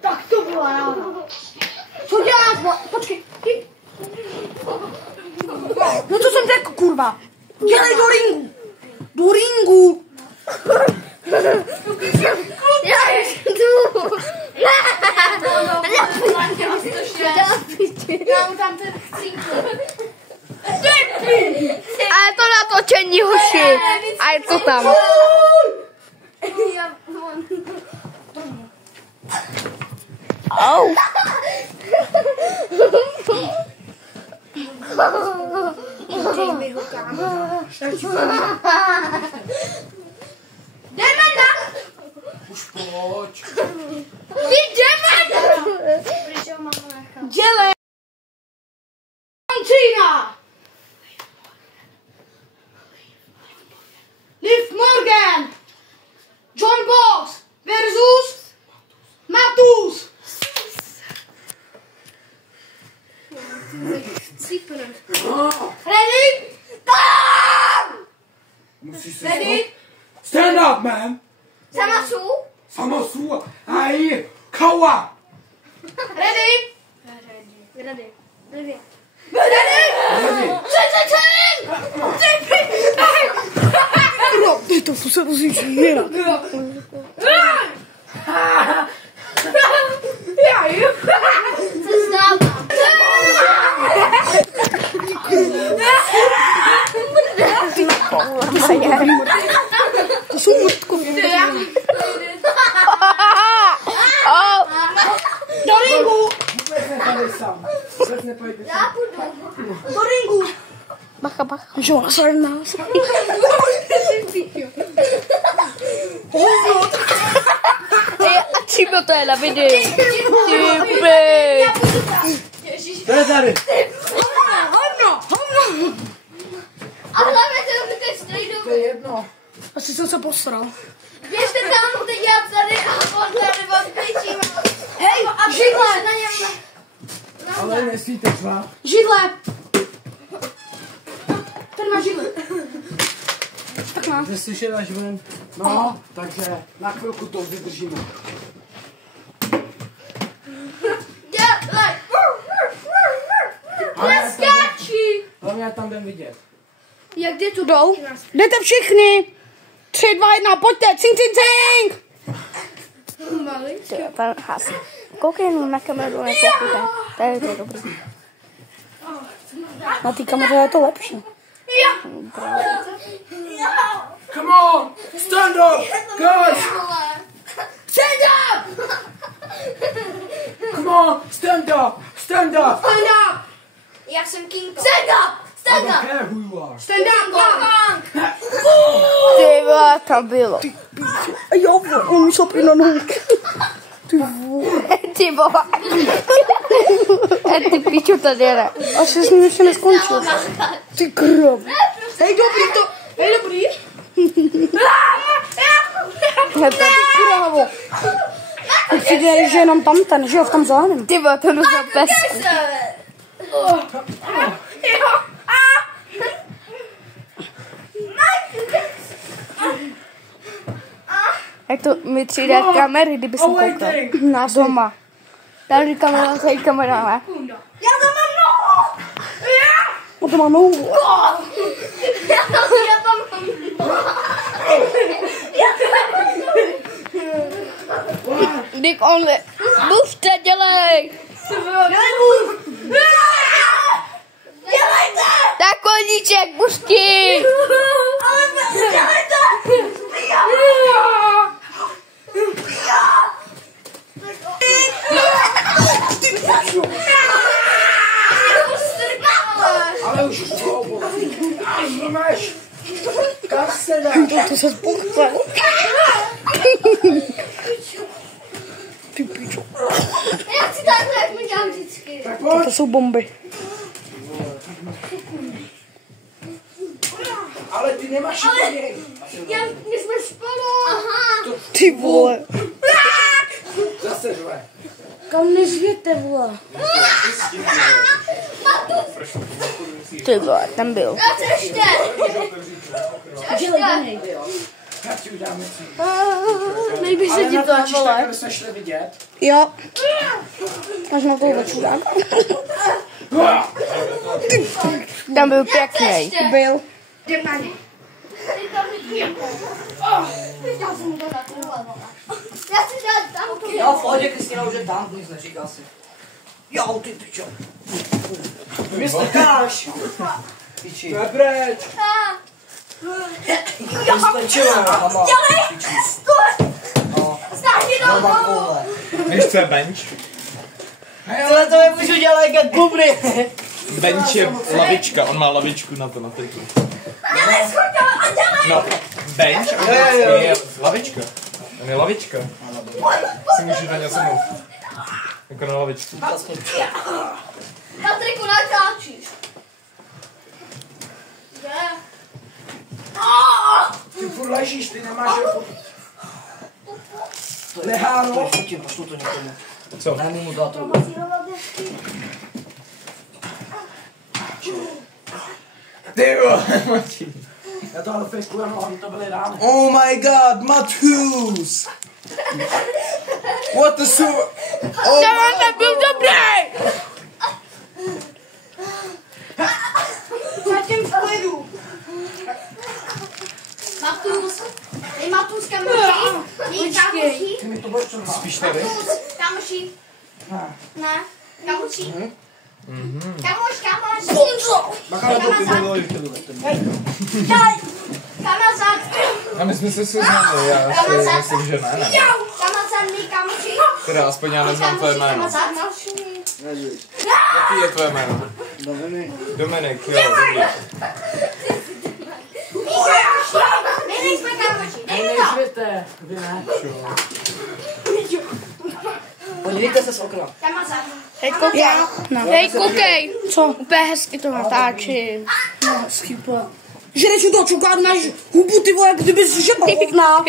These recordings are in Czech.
Tak to byla ráda. Co děláš? Počkej. No co jsem řekl, kurva? Dělej do ringu. Do ringu. Já jdu. Já tam ten chcípl. Ale to natočení, hoši. A je to tam. Au. Jdeme na. Už pojď. Jdeme. Když ho mám nechat. Dělej. Ančína. Liv Morgan. John Box versus Matus. Ready? Tam! Musíš se Ready? Stand up, man. Samasu? Samasu. Aj, kawa. Ready? Ready. Ready? Ty to se musíš jinak. Co zdává? To jsou mrtkově. Do ringu. Vůbec nepadej sám. Vůbec nepadej sám. Já půjdu. Do ringu. Bacha, bacha. Že ona se nás. A přímo to je na videu. Typy. To je tady. Hovno. A hlavně to ty stojí To je jedno. Asi jsem se posral. běžte tam, teď já tady a on tady vás pěčím. Hej, a židle. Na něm. Ale nesvíte dva. Židle. Tady má židle. Tak má. Jsi slyšel až ven. No, takže na chvilku to vydržíme. Dělej. Neskáči. Hlavně já tam jdem vidět. Jak jde tu jdou? Jdete všichni. 3, 2, 1, pojďte. Cink, cink, cink. Pan has. Koukej jenom na kameru, nekoukejte. To je dobrý. Na té kameře je to lepší. Come on! Stand up! Guys! Stand up! Come on! Stand up! Stand up! Stand up! Já jsem King Kong. Stand up! I Stand don't up! care who you are. Stand up! Ty vole, tam bylo. Jo, on mi šopí na nohu. Ty vole. Ty vole. Ty piču tady jde. Až se s ním ještě neskončil. Ty krv. Hej, dobrý to. Hej, dobrý. Ty Krávo. Přijde, že jenom tam ten, že jo, v tom zeleném. Ty vole, to jdu za pesku. Jak to mi 3D kamery, kdyby jsem koukal. Nás doma. Tady kamera, tady kamera, ne? Já to mám nohu. On to má nohu. Já tam mám. Dík on, mluvte, dělej. Dělejte. Tak koníček, bušky. Dělejte. Ale už to máš. Kam se dá? To se zbuchce. Ty pičo. Já chci takhle, jak mi dělám vždycky. Tak pojď. To jsou bomby. ty nemáš šikovně. My jsme spolu. Aha. Ty vole. Zase dve. Kam nežvěte, vole. Ty vole, tam byl. Já chci ještě. Dělej do něj. Já ti udáme si. Nejvíc se ti to, tak, vole. aby jsme šli vidět. Jo. Máš na toho čurák. Tam byl pěknej. Byl. Jdem na ně. Já jsem to dát. Já chci dát tam. Jo, v pohodě, Kristina už je tam, nic neříká si. Jo, ty pičo. Mě strkáš. Piči. To je pryč. Ty skončila, mama. Dělej! Stůj! Stáhni do toho! Víš, co je bench? Tohle to nemůžu dělat jak bubry. Bench je lavička, on má lavičku na to, na triku. Dělej, schodě a dělej! No, bench Jo. je lavička. On je lavička. Si můžeš na ně sednout. Jako na lavičku. Na triku natáčíš. Kde? Ty furt ležíš, ty nemáš jako... To je Neháno. fotím, pošlu to někomu. Co? Daj mu dát to. Ty vole, Martin. Já to ale fejkuju, no, aby to byly rány. Oh my god, Matus! What the super... Oh Tam byl dobrý! Zatím v klidu. Matus. Dej Matus kamoši. Dej kamoši. Ty mi to budeš před Spíš tady? Matus. Kamoši. Ne. Kamoši. Kamoš. Punzo. Bacha na to, ty vole. Daj. Kamazat. A my jsme se seznámili, já si myslím, že ne. Kamazat, my kamoši. Teda aspoň já neznám tvoje jméno. Kamazat. Jaký je tvoje jméno? Dominik, jo, dobrý. My nejsme kamoši. Vy Dej to. nežvěte, vy ne. Podívejte se z okna. Kamazat. Hej, koukej. Hej, koukej. Co? Úplně hezky to natáčí. No, schýpla. Žereš u toho čokoládu, máš hubu, ty vole, jak kdybys žil ochutná.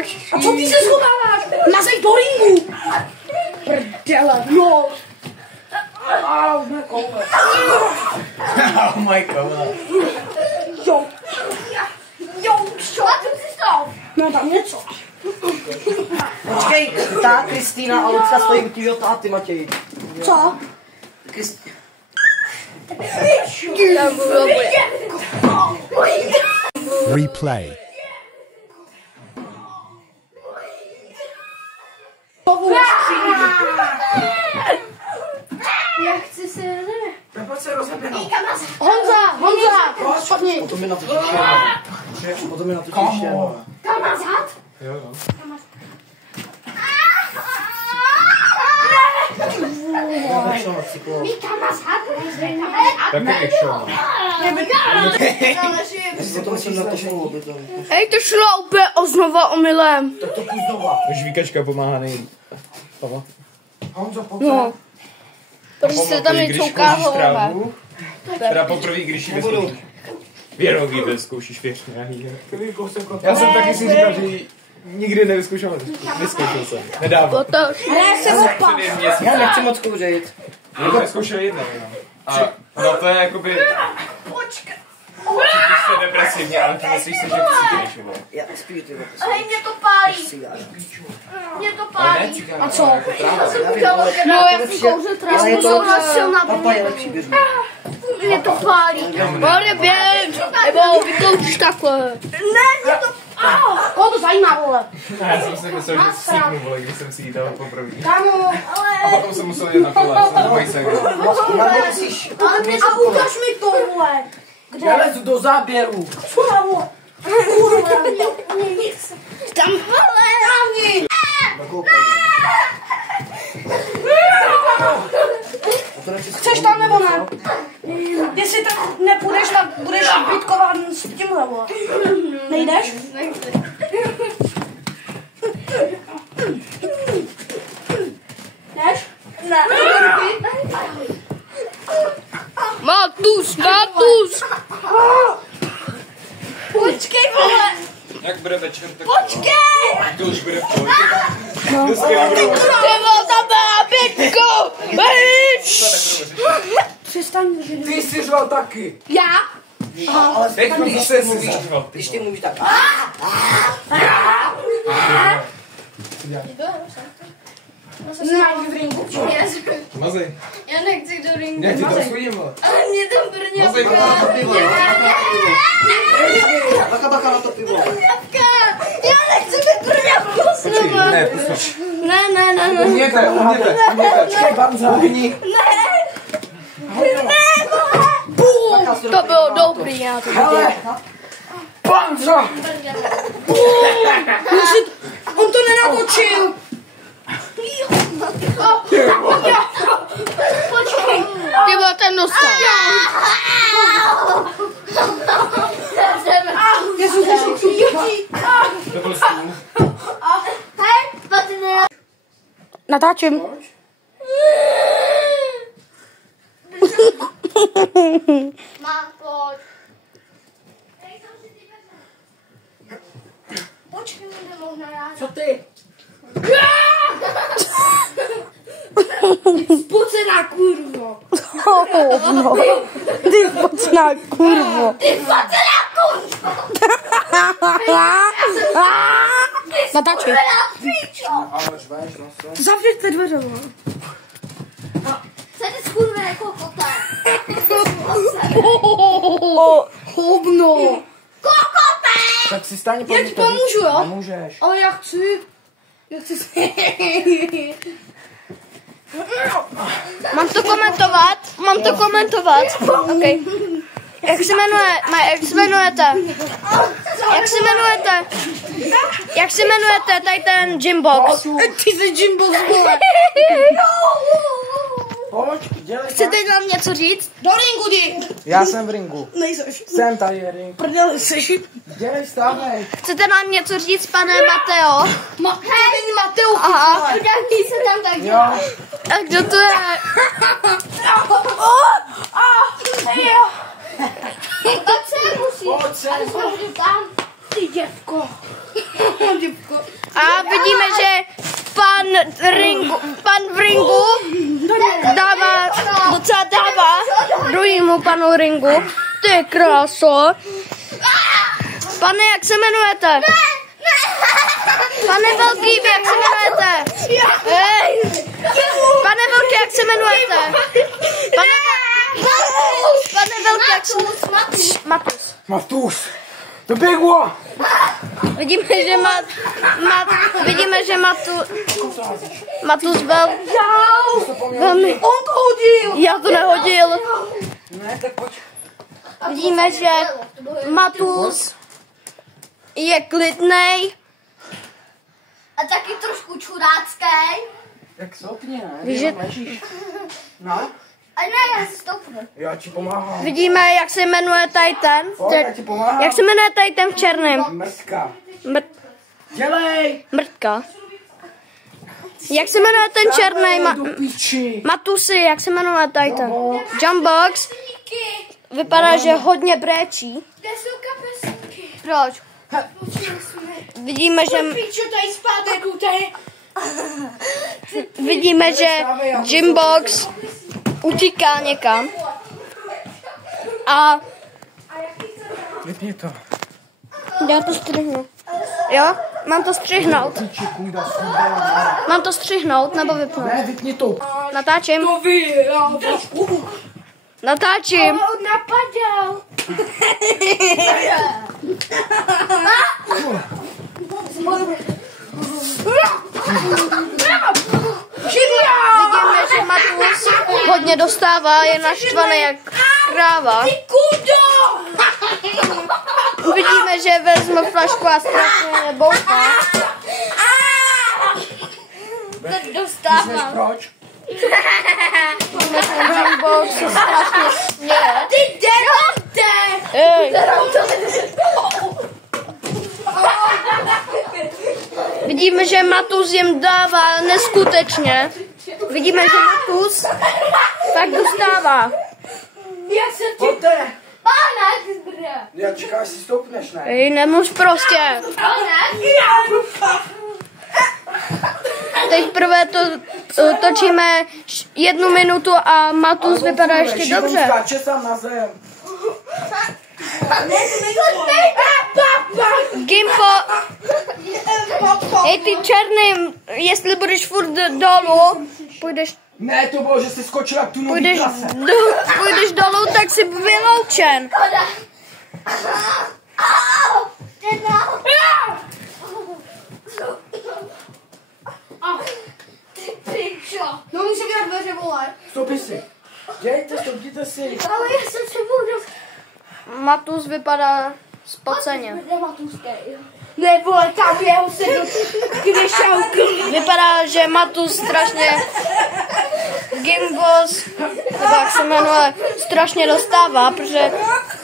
Už. A co ty se schováváš? Mazej do ringu. Prdele, no. Au, mé koule. Oh my god. Jo, Jo, čo? A tu si stál. no tam něco. Počkej, ta Kristýna a Lucka stojí u tvýho táty, Matěj. Co? Tam byl dobrý. Replay. Já chci se Pojď se rozeběhnout. Honza, spadni. Potom mi natočíš jenom. Potom mi natočíš jenom. Kamazat? Jo, jo. My kamazat? Taky bych šel. Potom jsem natočil obytl. Hej, to šlo úplně znova omylem. Tak to půjď znova. Žvíkačka pomáhá nejlíp. Pavla. Honzo, pojď. No. Protože se tam něco ukázalo. Teda poprvé, když jí vyzkoušíš. Věrnou jí zkoušíš věřně. Chvilku jsem kotel. Já jsem taky si říkal, že ji nikdy nevyzkoušel. Vyzkoušel jsem. Nedávno. Hraje se o pas. Já nechci moc kouřit. Já jsem vyzkoušel jednou jenom. A no to je jakoby... Počkej. Cítíš se depresivně, ale ty myslíš si, že cítíš, nebo? Já spiju ty vopis. Hej, mě to pálí. Mě to pálí. A co? No, jak si kouřil Ale je trávu, to silná. papa je lepší, běž mi. Mě to pálí. Mohli běž, nebo vykouříš takhle. Ne, mě to... Koho to zajímá, vole? Já jsem si myslel, že stříknu, vole, když jsem si jí dal poprvé. Kámo. A potom jsem musel jít na kole, jsem mojí segru. Ale musíš... A ukaž mi to, vole. Já lezu do záběru. Co, vole? Kurva, nic. Tam, vole, chceš tam nebo ne? Jestli tak nepůjdeš, tak budeš bitkován s tímhle, vole. Nejdeš? Jdeš? Ne. Matus, Matus. Počkej, vole! Jak bude večer, tak Počkej! to už bude v pohodě. Dneska budou... Tam byla pětko! Přestaň, že... Ty jsi řval taky. Já? Teď zase mluvíš. Když ty mluvíš tak. Znáš v ringu? Mazej. Já nechci do ringu. Ne, ty to schodím, vole. Ale mě tam brně. Mazej, Baka na to pivo. Já nechci být brňavku s nima. ne, pusť. Ne. Uměte. Počkej, pan závodník. To bylo dobrý, já to Hele. Panza. On to nenatočil! Počkej. Ty byl ten dostal. To byl stůl. Hej, patine. Natáčím. Mám pojď. Počkej, nemohu narážet. Co ty? Spocená kurvo! No. Ty pocná kurvo. Natáčím. Ale žveš, no co? Zavřete dveře, vole. Chcete skurve jako kota. Hovno! Kokote! Tak si staň Já ti pomůžu, jo? Nemůžeš. Ale já chci. Já chci. Mám to komentovat? Okay. Jak se jmenujete tady ten gymbox? Ty jsi Jimbo z vole. Pojď, dělej. Chcete nám něco říct? Do ringu jdi. Já jsem v ringu. Nejseš. Jsem tady ring. Prdeli jsi. Dělej, stávej. Chcete nám něco říct, pane Mateo? To není Mateu. Aha. Udělej se tam tak. Jo. A kdo to je? Pojď se, musíš. Pojď sem. Ale jsme tam. Ty děvko. Děvko. A vidíme, že pan v ringu docela dává druhému panu ringu. Ty kráso. Pane, jak se jmenujete? Pane Velký, jak se jmenujete? Hej. Pane Velký, jak se jmenujete? Pane Velký, jak se jmenujete? Matus. Matus. The big one. Vidíme, že Matus byl velmi... On to hodil. Já to nehodil. Ne, tak pojď. Vidíme, že Matus je klidnej. A taky trošku čurácký. Jak stopni, ne? Víš, Že... že- Ležíš. No? A ne, já si stoupnu. Já ti pomáhám. Vidíme, jak se jmenuje tady ten. Pojď, já ti pomáhám. Jak se jmenuje tady ten v černém? Mrtka. Dělej. Mrtka. Jak se jmenuje ten černý? Do piči. Matusy, jak se jmenuje tady ten? Jumpbox. Vypadá, že hodně brečí. Kde jsou kapesníky? Proč? Vidíme, že... Pičo, tady zpátek, tady. Vidíme, že Gymbox utíká někam. A Vypni to. já to střihnu. Jo? Mám to střihnout. Piči, kůjda, schudá. Mám to střihnout nebo vypnout? Ne, vypni to. Natáčím. To ví, já trošku. Natáčím. On napadal. Vidíme, že Matus hodně dostává, je naštvaný jak kráva. Vidíme, že vezme flašku a strašně bouchá. Dostávám. Proč? Gymbox se strašně směje. Ty derote! Ej. Vidíme, že Matus jim dává neskutečně. Vidíme, že Matus tak dostává. Jak se ti... Pojďte. Pánek zbrě. Já čekám, jestli stoupneš, ne? Ej, nemůž prostě. Pánek. Teď prvé to točíme 1 minutu a Matus vypadá ještě dobře. Skáče sám na zem. Gimpo, hej ty černý, jestli budeš furt dolů, půjdeš Ne, to bylo, že jsi skočil jak tu nový klase. půjdeš dolů, tak jsi vyloučen. Ty pičo. No musím dělat dveře, vole. Stoupni si. Stoupněte si. Ale já jsem se budu. Matus vypadá spoceně. Ne, vole, tam jeho se do křešťanky. Vypadá, že Matus strašně Gimbos, nebo jak se jmenuje, strašně dostává, protože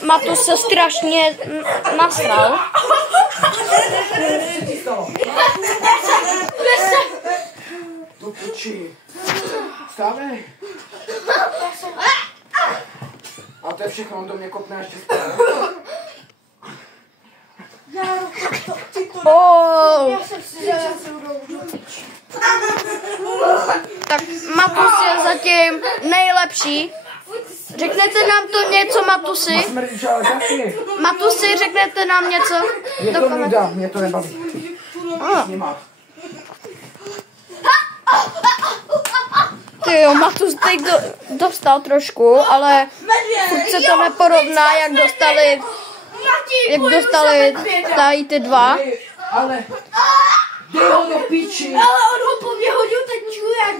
Matus se strašně nasral. Co ti stalo? Do piči. Vstávej. A to je všechno, on do mě kopne ještě spát. Oh. Já jsem si dělal, že budou piči. Tak Matus je zatím nejlepší. Řeknete nám to něco, Matusi? Smrdíš, ale taky. Matusi, řeknete nám něco? Mě to nuda, mě to nebaví. Ah. Nemá. Ty jo, Matus teď dostal trošku, ale furt se to neporovná, jak dostali tady ty dva. Ale dej ho do piči. Ale on ho po mě hodil ten čůrek.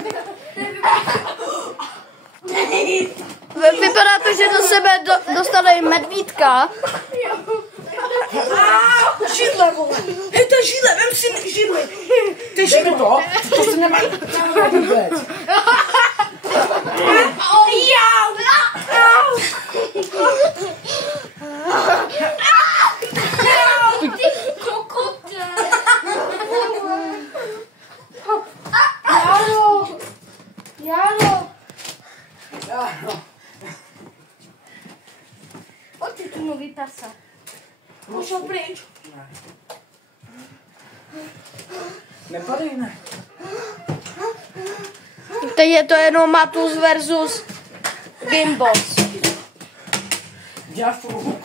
Vypadá to, že do sebe dostali medvídka. Židle, vole. Hej, to je židle, vem si židli. Ty Dej mi to, to se nemá vůbec. Jau. Ty kokote. Jaro. Pojď si tu nový prasa. Pošel pryč. Nepadej, ne. Teď je to jenom Matus versus Gimbos. Já furt.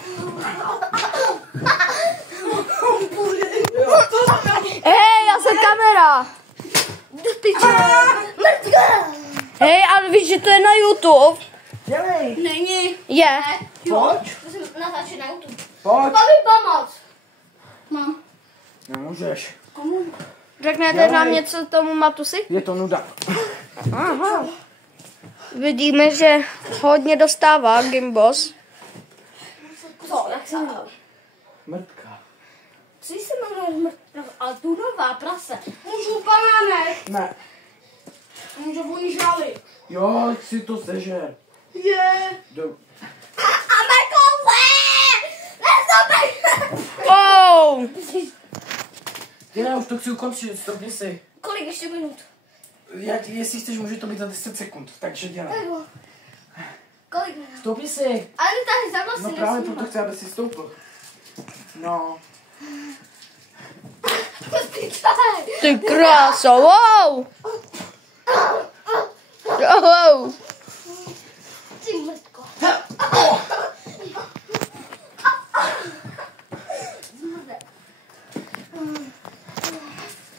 Hej, já jsem kamera. Hej, ale víš, že to je na YouTube? Dělej. Není. Je. Pojď. To jsem natáčet na YouTube. Pojď. Babi, pomoc. Mám. Nemůžeš. Řeknete nám něco tomu Matusi? Je to nuda. Aha. Vidíme, že hodně dostává Gimbos. Co, jak se jmenuje? Mrtka. Co se jmenuje ale tu nová prase. Můžu banánek. Ne. Můžu oni žrali. Jo, si to sežer. Je. A Merkové! Oh! Já už to chci ukončit, stopni si. Kolik ještě minut? Jestli chceš, může to být za 10 sekund, takže dělej. Kolik minut? Stoupni si. Ale tady za mnou No si právě nesmívá. proto chci, aby si stoupil. No. Ty kráso, wow! Oh. Ty mrtko.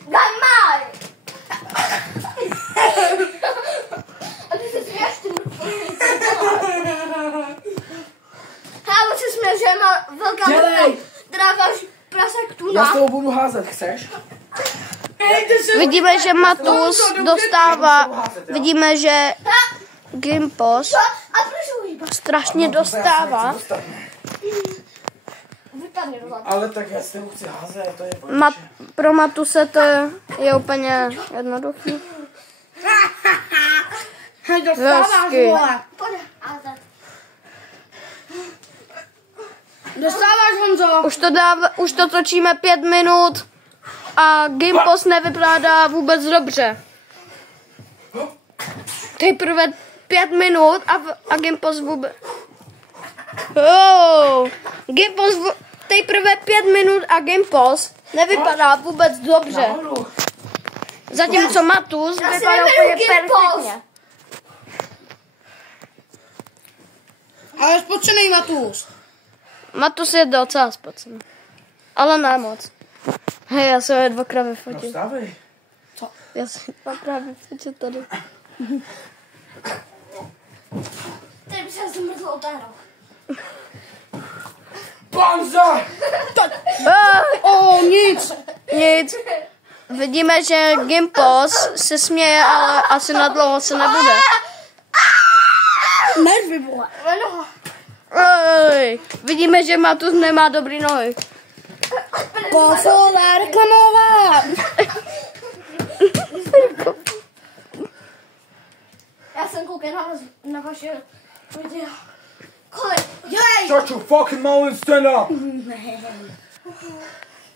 Gamaj! A ty se směješ, ty mrtko. Kámo, se směješ, že má velká Dělej. mrtka. Dráváš prasek tu Já na. s toho budu házet, chceš? Vidíme, že Matus dostává, vidíme, že Gimbos A proč už strašně dostává. vypadne do Ale tak já s tebou chci házet, to je Pro Matuse to je úplně jednoduchý. Dostáváš, Hezky. vole. Pojď, ale tak. Dostáváš, Honzo. Už to točíme 5 minut a Gimbos nevypadá vůbec dobře. Teprve 5 minut a Gimbos vůbec... Gimpos teprve 5 minut a Gimpos nevypadá vůbec dobře. Zatímco Matus vypadá úplně perfektně. Ale spocený Matus. Matus je docela spocený. Ale ne moc. Hej, já se dvakrát vyfotím. Vstávej. Já se dvakrát vyfotím tady. Teď by se zmrzl otáhnout. Panza! Nic. Nic. Vidíme, že Gimpos se směje, ale asi na dlouho se nebude. Nervy, vole. Ej, vidíme, že Matus nemá dobrý nohy. Kofová reklamová. Já jsem koukal na vaše video. Kolik? Jej. Shut your fucking mouth and stand up!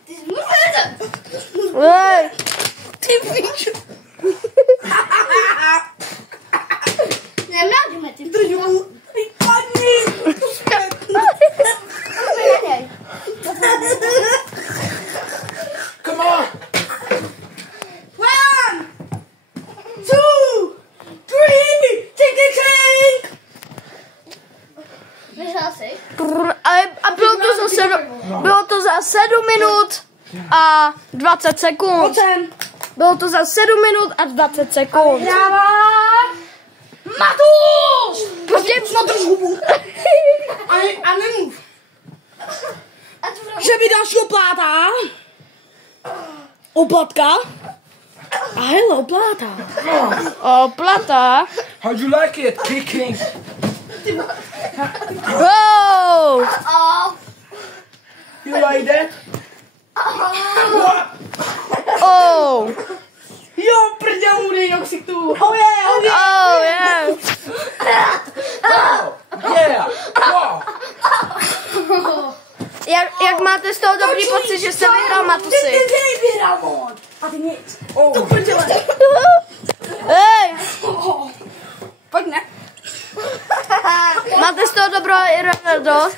Ty zmrzl! Ej, Ty víš. Nemrádíme ty. Come on! 1, 2, 3, tink. Vyhrál jsi? a bylo to za 7 minut a 20 sekund. Bylo to za 7 minut a 20 sekund. Hrává Matus! Prostě Matus hubu. A nemův. Že by dalšího pláta. Oplatka. A hele, oplátá. Plata. How'd you like it? Kicking! Wow. You like that? What? Oh. Jo, prdel mu dej do ksichtu. Oh yeah. Yeah! Wow! Jak máte z toho dobrý pocit, že jste vyhrál Matusy? Ty vyhrál on. A ty nic. To prdele. Hej, Pojď ne. máte z toho dobrou radost?